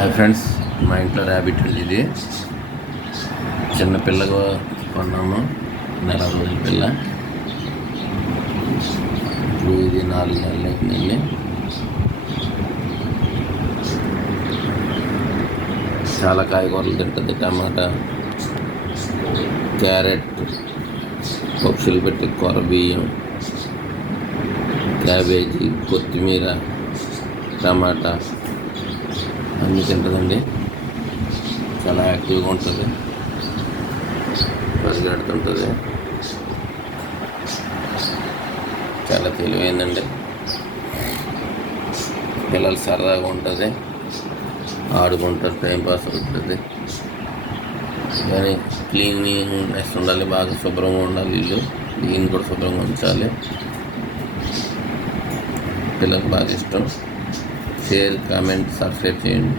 Hi friends, మా ఇంట్లో rabbit ఉంది. ఇది చిన్న పిల్లగా కొన్నాము, 4 రోజుల పిల్ల. ఇప్పుడు ఇది 4 నెలలు అవుతుందండి. చాలా కాయగూరలు తింటుంది. టమాటా, క్యారెట్, పక్షులు పెట్టి కూర బియ్యం, క్యాబేజీ, కొత్తిమీర, టమాటా అన్నీ తింటుందండి. చాలా యాక్టివ్గా ఉంటుంది, పరిగెడుతుంటుంది, చాలా తెలివైందండి. పిల్లలు సరదాగా ఉంటుంది, ఆడుకుంటారు, టైంపాస్ అవుతుంది. కానీ క్లీనింగ్నెస్ ఉండాలి, బాగా శుభ్రంగా ఉండాలి. ఇల్లు దీన్ని కూడా శుభ్రంగా ఉంచాలి. పిల్లలకు బాగా ఇష్టం. షేర్, కామెంట్, సబ్స్క్రైబ్ చేయండి.